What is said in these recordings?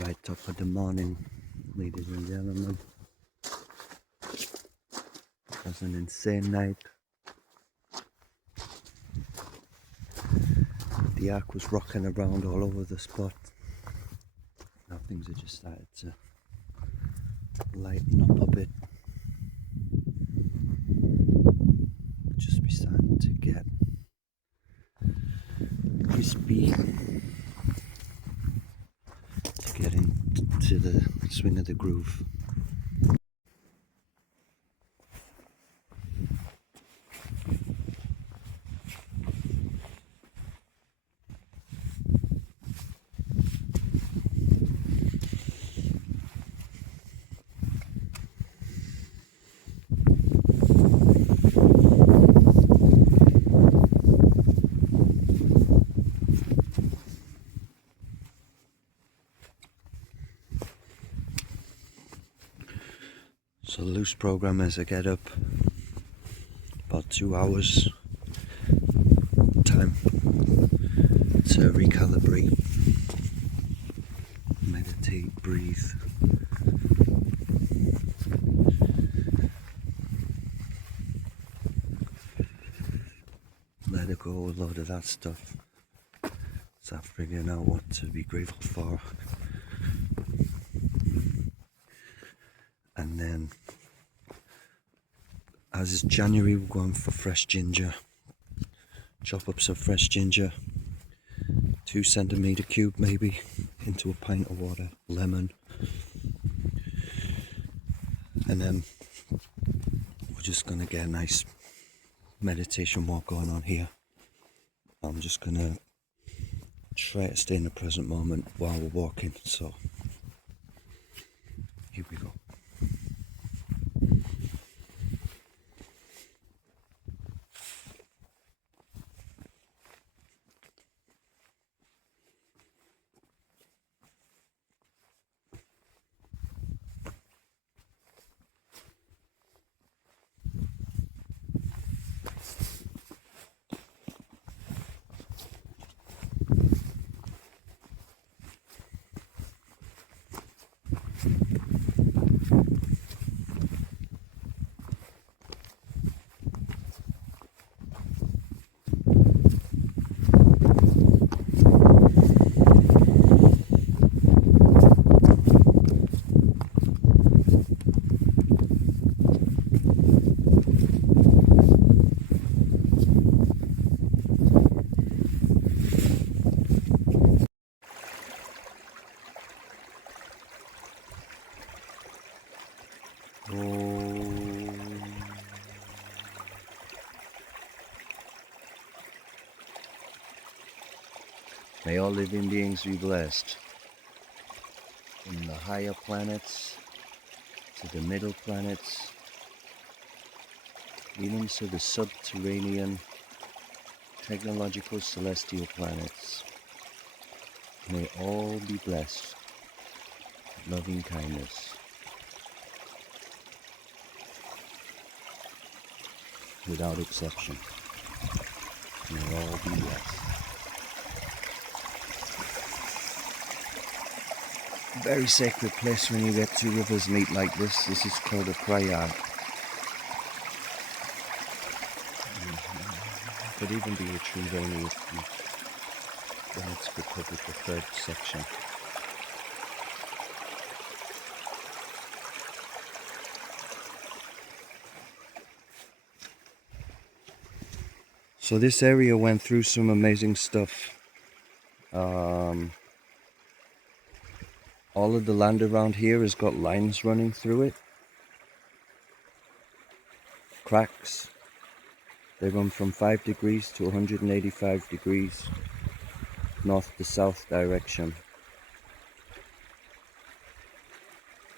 Right top of the morning, ladies and gentlemen. It was an insane night. The ark was rocking around all over the spot. Now things have just started to lighten up a bit. Just be starting to get crispy, to get into the swing of the groove. So the loose program is I get up about 2 hours time to recalibrate, meditate, breathe. Let go a lot of that stuff. Start figuring out what to be grateful for. And then, as it's January, we're going for fresh ginger. Chop up some fresh ginger, 2 centimeter cube maybe, into a pint of water, lemon. And then we're just gonna get a nice meditation walk going on here. I'm just gonna try to stay in the present moment while we're walking, so here we go. May all living beings be blessed, from the higher planets to the middle planets, even to the subterranean technological celestial planets. May all be blessed with loving kindness, without exception. May all be blessed. Very sacred place when you get 2 rivers meet like this. This is called a prayag. Could even be a Triveni if the next Republic, the 3rd section. So this area went through some amazing stuff. All of the land around here has got lines running through it. Cracks. They run from 5 degrees to 185 degrees, north to south direction.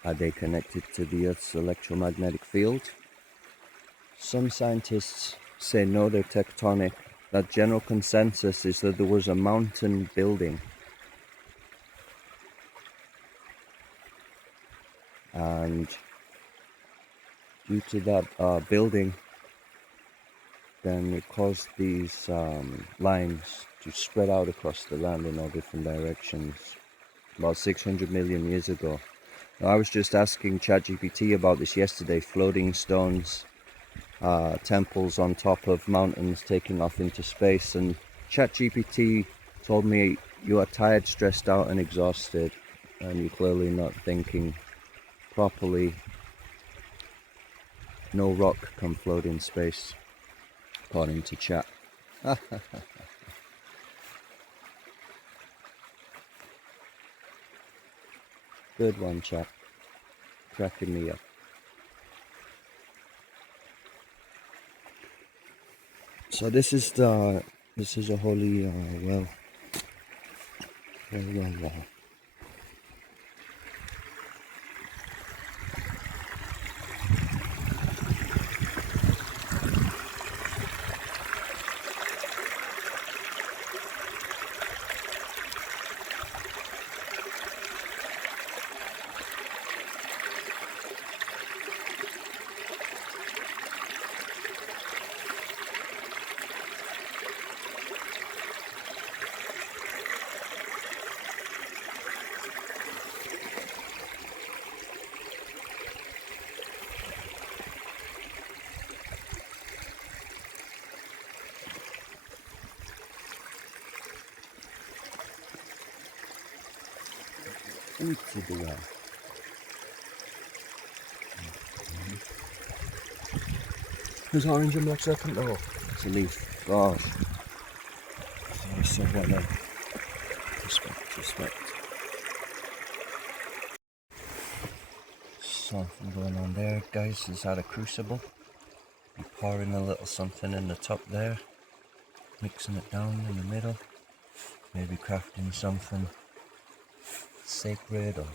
Are they connected to the Earth's electromagnetic field? Some scientists say no, they're tectonic. That general consensus is that there was a mountain building, and due to that building, then it caused these lines to spread out across the land in all different directions. about 600 million years ago. Now, I was just asking ChatGPT about this yesterday, floating stones, temples on top of mountains taking off into space, and ChatGPT told me you are tired, stressed out and exhausted, and you're clearly not thinking properly. No rock can float in space, according to Chat. Good one, Chat. Cracking me up. So this is a holy well. Into the well. There's orange and black serpent though. It's a leaf. God. Oh, so well done. Respect. Something going on there, guys. Is that a crucible? You're pouring a little something in the top there, mixing it down in the middle, maybe crafting something sacred or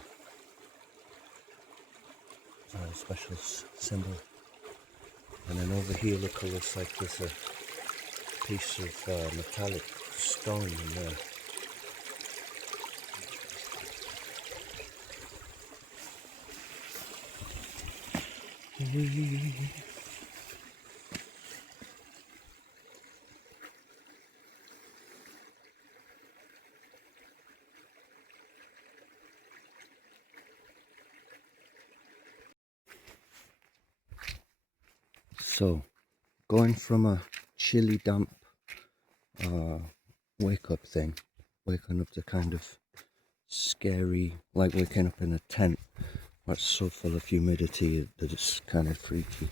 a special symbol. And then over here, look, it looks like there's a piece of metallic stone in there. So, going from a chilly, damp wake-up thing, waking up to kind of scary, like waking up in a tent that's so full of humidity that it's kind of freaky.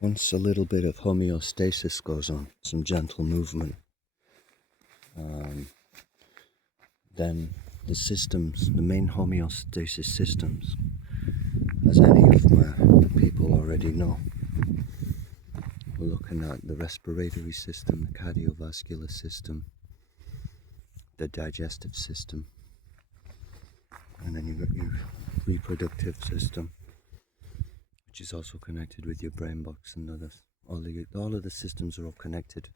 Once a little bit of homeostasis goes on, some gentle movement, then the systems, the main homeostasis systems, as any of my people already know, we're looking at the respiratory system, the cardiovascular system, the digestive system, and then you've got your reproductive system, which is also connected with your brain box and others. All of the systems are all connected.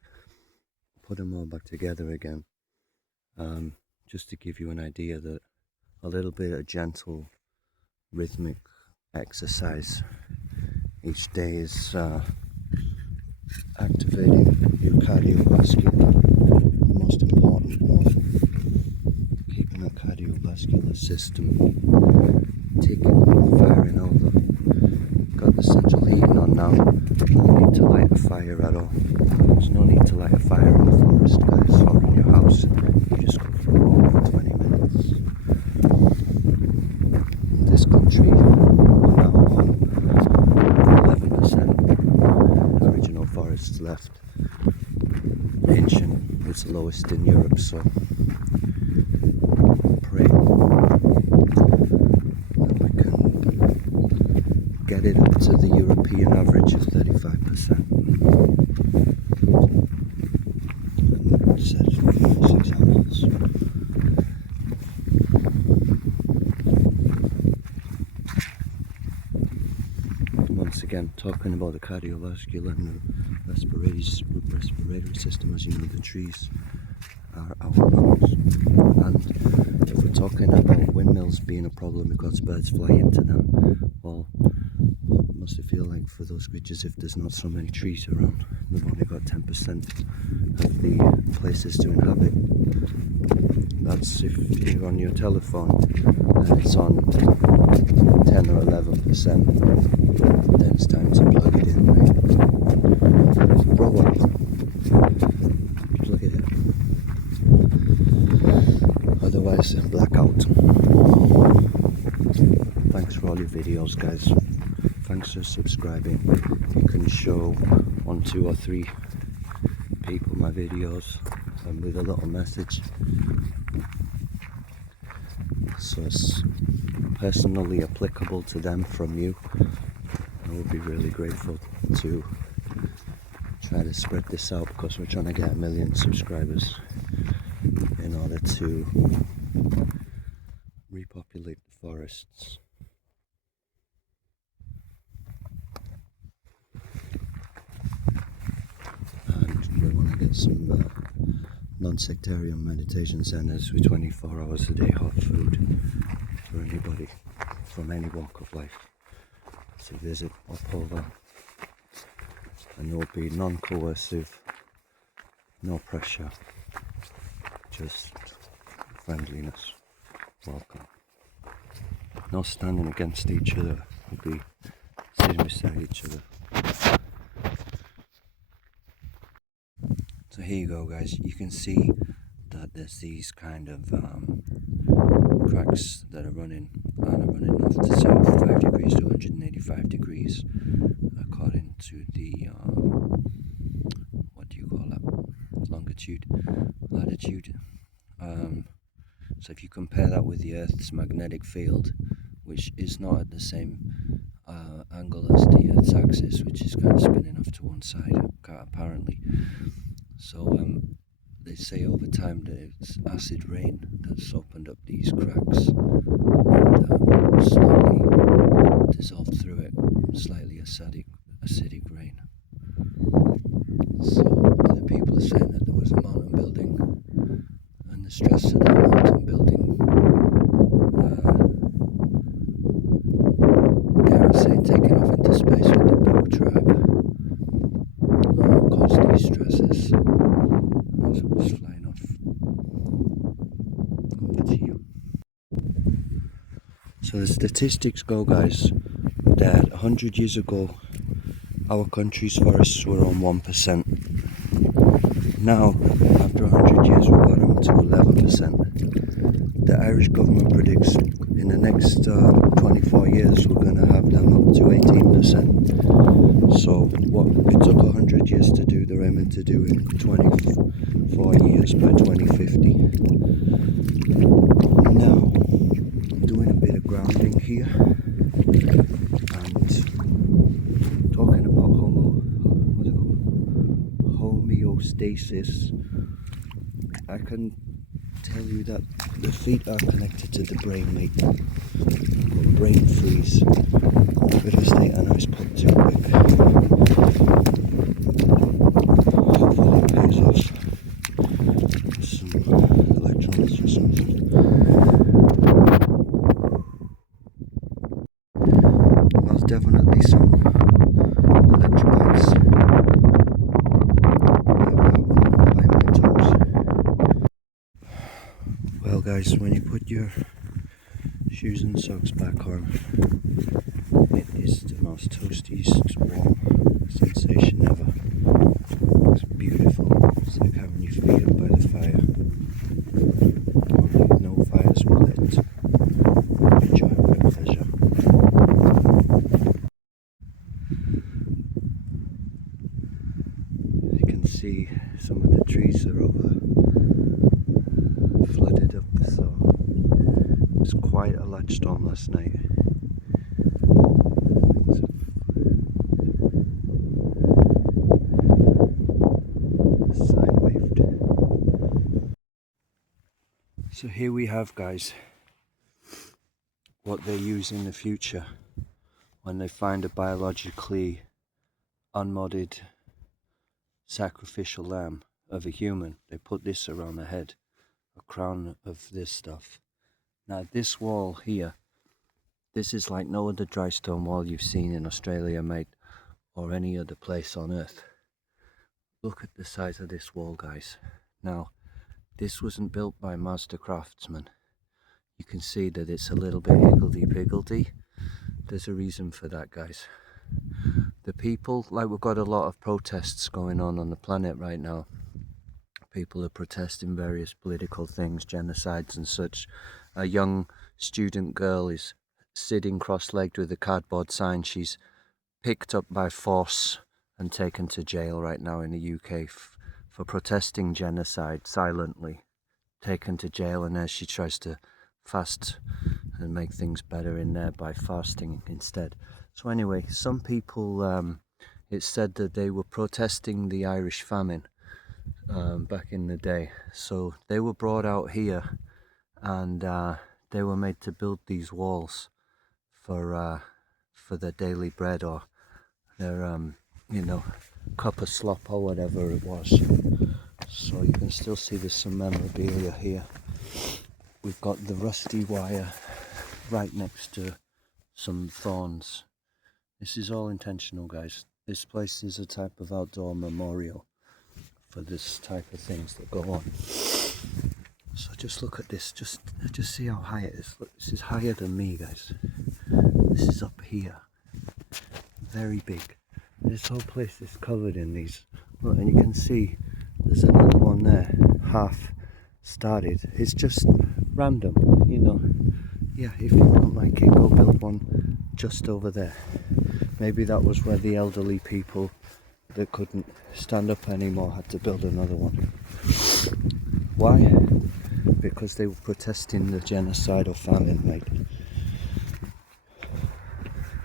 Put them all back together again, just to give you an idea that a little bit of gentle rhythmic exercise each day is activating your cardiovascular, the most important one, keeping that cardiovascular system firing over. Got the central heating on now, no need to light a fire at all. There's no need to light a fire in the forest, guys, or in your house. You just go for a walk for 20 minutes. In this country, we're now on 11% original forests left. Ancient, it's the lowest in Europe, so pray that we can get it up to the European average of 35%. And set false examples. Once again, talking about the cardiovascular and the respiratory system, as you know, the trees are our lungs. And if we're talking about windmills being a problem because birds fly into them, well, must it feel like for those creatures if there's not so many trees around? They've only got 10% of the places to inhabit. That's if you're on your telephone and it's on 10 or 11%, then it's time to plug it in, right? But well, plug it in. Otherwise, blackout. Thanks for all your videos, guys. Thanks for subscribing. You can show 1, 2 or 3 people my videos and with a little message, so it's personally applicable to them from you. I would be really grateful to try to spread this out, because we're trying to get 1 million subscribers in order to repopulate the forests. And we want to get some non-sectarian meditation centers with 24 hours a day hot food for anybody from any walk of life to visit or pull them. And it will be non-coercive, no pressure, just friendliness. Welcome. No standing against each other, we'll be sitting beside each other. So here you go, guys. You can see that there's these kind of cracks that are running, and are running north to south, 5 degrees to 185 degrees, according to the what do you call that? Longitude, latitude. So if you compare that with the Earth's magnetic field, which is not at the same angle as the Earth's axis, which is kind of spinning off to one side, apparently. So they say over time that it's acid rain that's opened up these cracks and slowly dissolved through it, slightly acidic rain. So other people are saying that there was a mountain building, and the stress of that mountain building, dare I say, taking off into space with the Boo tribe, caused these stresses as it was flying off. Over to you. So the statistics go, guys, that 100 years ago our country's forests were on 1%. Now, after 100 years, we've got them to 11%. The Irish government predicts in the next 24 years we're going to have them up to 18%. So what it took 100 years to do, they're aiming to do in 24 years by 2050. Now, I'm doing a bit of grounding here and talking about homeostasis. I can tell you that the feet are connected to the brain, mate. Brain freeze. If I stay a nice pop too quick, hopefully it pays off. Some electronics or something. There's definitely some electrobytes by my toes. Well, guys, when you put your shoes and socks back on, it is the most toastiest warm sensation ever. It's beautiful. It's like having your feet up by the fire. Only no fires were lit. Enjoy it with pleasure. You can see some of the trees are over flooded up, so it was quite a large storm last night. Sine waved. So here we have, guys, what they use in the future when they find a biologically unmodded sacrificial lamb of a human. They put this around the head, a crown of this stuff. Now this wall here This is like no other dry stone wall you've seen in Australia, mate, or any other place on earth. Look at the size of this wall, guys. Now, this wasn't built by master craftsmen. You can see that it's a little bit higgledy-piggledy. There's a reason for that, guys. The people, like we've got a lot of protests going on the planet right now. People are protesting various political things, genocides and such. A young student girl is sitting cross-legged with a cardboard sign. She's picked up by force and taken to jail right now in the UK for protesting genocide silently. Taken to jail, and as she tries to fast and make things better in there by fasting instead. So anyway, some people, it's said that they were protesting the Irish famine back in the day. So they were brought out here, and they were made to build these walls for their daily bread, or their you know, cup of slop or whatever it was. So you can still see there's some memorabilia here. We've got the rusty wire right next to some thorns. This is all intentional, guys. This place is a type of outdoor memorial for this type of things that go on. So just look at this, just see how high it is. Look, this is higher than me, guys. This is up here, very big. This whole place is covered in these. Look, and you can see there's another one there, half started. It's just random, you know. Yeah, if you don't like it, go build one just over there. Maybe that was where the elderly people that couldn't stand up anymore had to build another one. Why? Because they were protesting the genocide or famine, mate.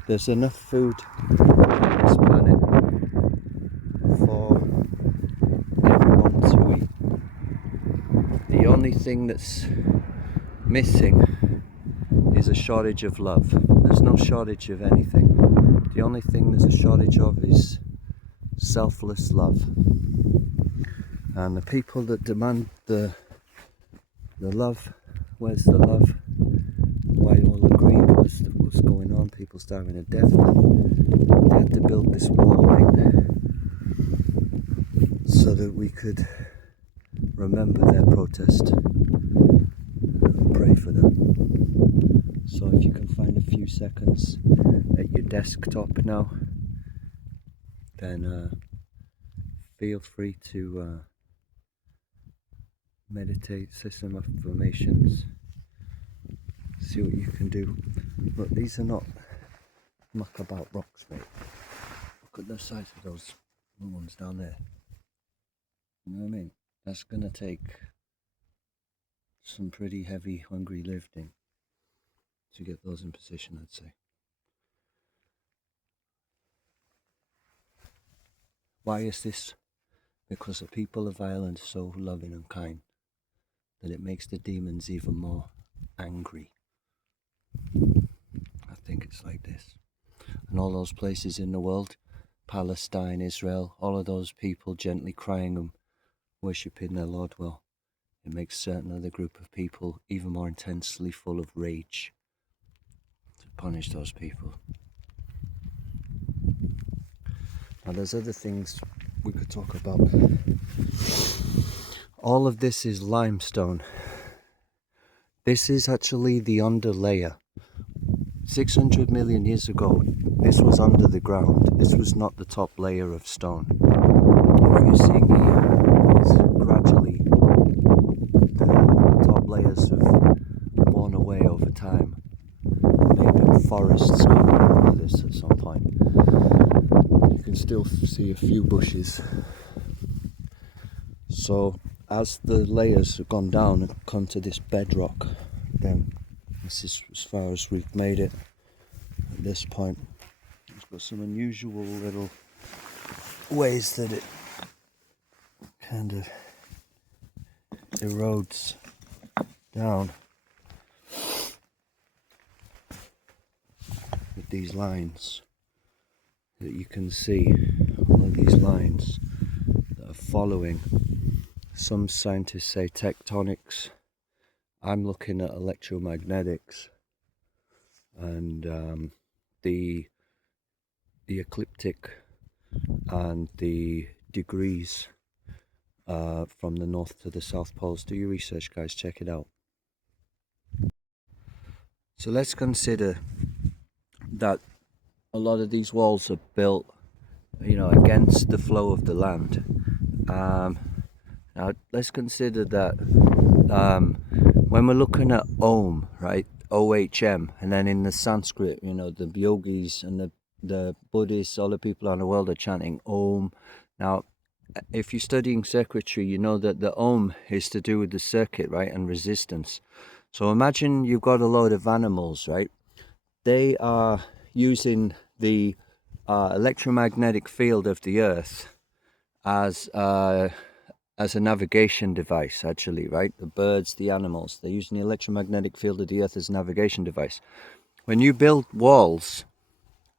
There's enough food on this planet for everyone to eat. The only thing that's missing is a shortage of love. There's no shortage of anything. The only thing there's a shortage of is selfless love. And the people that demand the love, where's the love? Why all agreed was what's going on, people starving to death. They had to build this wall, right, so that we could remember their protest and pray for them. So if you can find a few seconds at your desktop now, then feel free to meditate, say some affirmations, see what you can do. Look, these are not muckabout rocks, mate. Look at the size of those ones down there. You know what I mean? That's gonna take some pretty heavy, hungry lifting to get those in position, I'd say. Why is this? Because the people of Ireland are so loving and kind that it makes the demons even more angry. I think it's like this. And all those places in the world, Palestine, Israel, all of those people gently crying and worshipping their Lord, well, it makes certain other group of people even more intensely full of rage to punish those people. Now there's other things we could talk about. All of this is limestone. This is actually the underlayer. 600 million years ago, this was under the ground. This was not the top layer of stone. What you're seeing here is gradually the top layers have worn away over time. Maybe forests covered all of this at some point. You can still see a few bushes. So as the layers have gone down and come to this bedrock, then this is as far as we've made it at this point. It's got some unusual little ways that it kind of erodes down with these lines that you can see. All of these lines that are following. Some scientists say tectonics. I'm looking at electromagnetics. and the ecliptic and the degrees from the north to the south poles. Do your research, guys, check it out. So let's consider that a lot of these walls are built, you know, against the flow of the land. Now let's consider that when we're looking at Om, right, OHM, and then in the Sanskrit, you know, the yogis and the Buddhists, all the people around the world are chanting Om. Now, if you're studying circuitry, you know that the Om is to do with the circuit, right, and resistance. So imagine you've got a load of animals, right? They are using the electromagnetic field of the earth as a navigation device, actually, right? The birds, the animals, they're using the electromagnetic field of the earth as a navigation device. When you build walls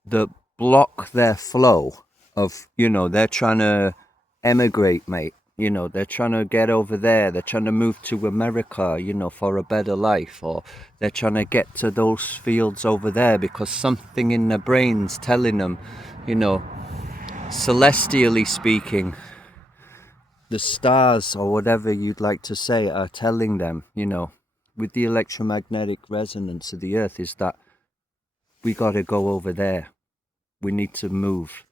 that block their flow of, you know, they're trying to emigrate, mate, you know, they're trying to get over there, they're trying to move to America, you know, for a better life, or they're trying to get to those fields over there because something in their brain's telling them, you know, celestially speaking, the stars or whatever you'd like to say are telling them, you know, with the electromagnetic resonance of the earth, is that we got to go over there, we need to move.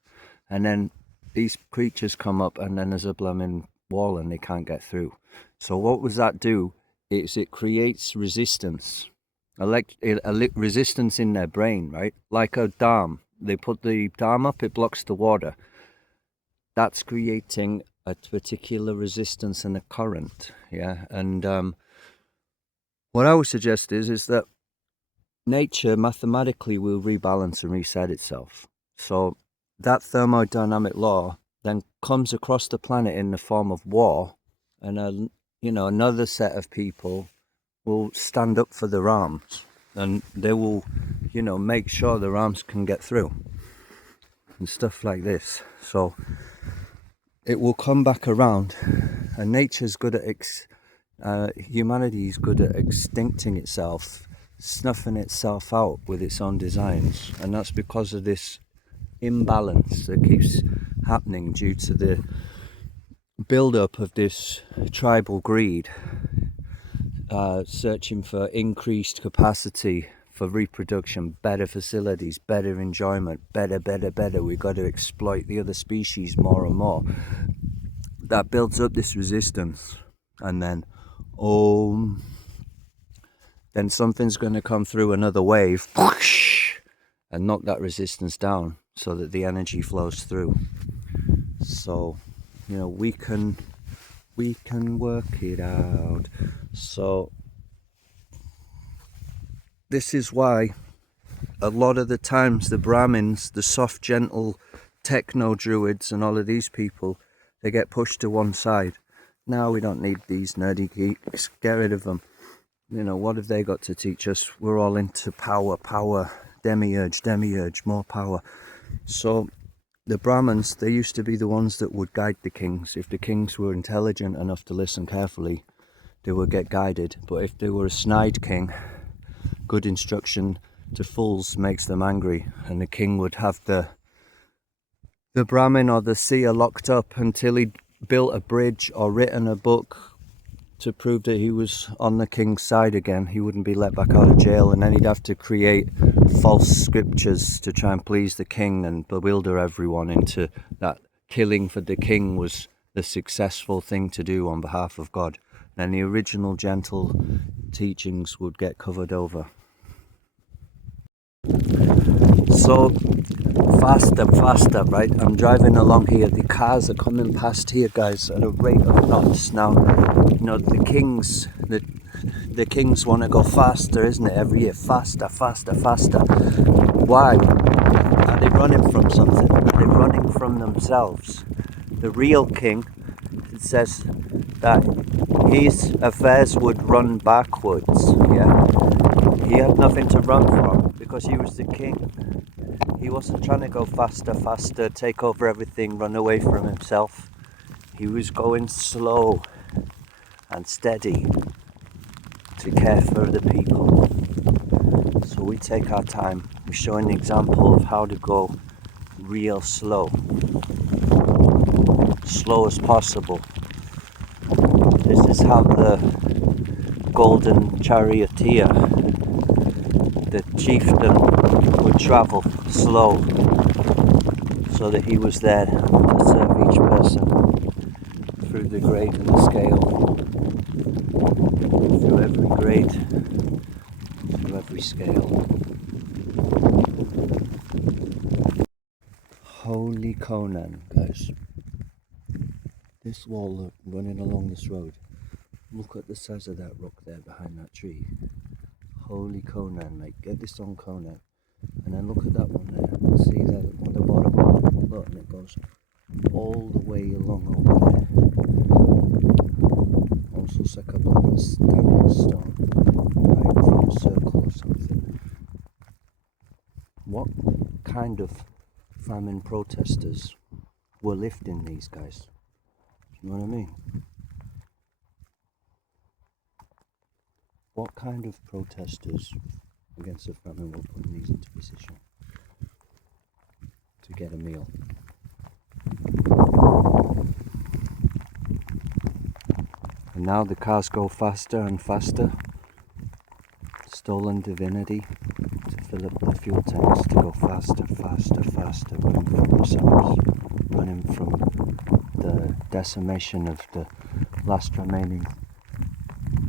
And then these creatures come up and then there's a blooming wall and they can't get through. So what does that do? It creates resistance, resistance in their brain, right? Like a dam. They put the dam up, it blocks the water. That's creating a particular resistance and a current, yeah. And what I would suggest is that nature mathematically will rebalance and reset itself. So that thermodynamic law then comes across the planet in the form of war, and you know, another set of people will stand up for their arms, and they will, you know, make sure their arms can get through and stuff like this. So it will come back around, and nature's good at humanity is good at extincting itself, snuffing itself out with its own designs, and that's because of this imbalance that keeps happening due to the build-up of this tribal greed, searching for increased capacity for reproduction, better facilities, better enjoyment, better. We've got to exploit the other species more and more. That builds up this resistance, and then then something's going to come through, another wave, and knock that resistance down so that the energy flows through. So, you know, we can work it out. So this is why a lot of the times the Brahmins, the soft, gentle techno druids and all of these people, they get pushed to one side. Now we don't need these nerdy geeks, get rid of them. You know, what have they got to teach us? We're all into power, demiurge, more power. So the Brahmins, they used to be the ones that would guide the kings. If the kings were intelligent enough to listen carefully, they would get guided. But if they were a snide king, good instruction to fools makes them angry, and the king would have the Brahmin or the seer locked up until he'd built a bridge or written a book to prove that he was on the king's side again. He wouldn't be let back out of jail, and then he'd have to create false scriptures to try and please the king and bewilder everyone into that killing for the king was the successful thing to do on behalf of God. Then the original gentle teachings would get covered over. So faster, right? I'm driving along here. The cars are coming past here, guys, at a rate of knots. Now, you know, the kings want to go faster, isn't it? Every year, faster. Why? Are they running from something? Are they running from themselves? The real king says that his affairs would run backwards, yeah? He had nothing to run from because he was the king. He wasn't trying to go faster, take over everything, run away from himself. He was going slow and steady to care for the people. So but we take our time. We're showing an example of how to go real slow as possible. This is how the golden charioteer, the chieftain, would travel slow, so that he was there to serve each person through the grade and the scale, through every grade, through every scale. Holy Conan, guys. This wall, look, running along this road. Look at the size of that rock there behind that tree. Holy Conan, mate. Get this on Conan. And then look at that one there. See that on the bottom? Look, and it goes all the way along over there. Also set up on this standing stone, right from a circle or something. What kind of famine protesters were lifting these guys? You know what I mean? What kind of protesters against the famine were putting these into position to get a meal? And now the cars go faster and faster. Stolen divinity to fill up the fuel tanks to go faster, faster, faster, running from themselves, running from the decimation of the last remaining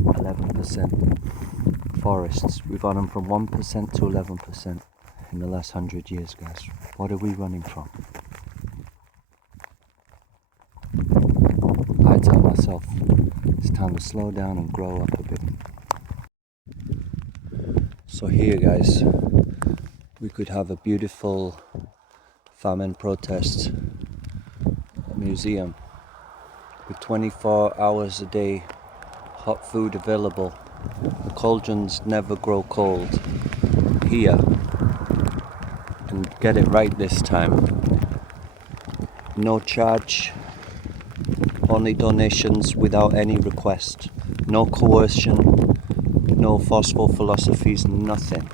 11% forests. We've gone them from 1% to 11% in the last 100 years, guys. What are we running from? I tell myself it's time to slow down and grow up a bit. So here, guys, we could have a beautiful famine protest museum with 24 hours a day hot food available. Cauldrons never grow cold here, and get it right this time. No charge, only donations without any request, no coercion, no forceful philosophies, nothing.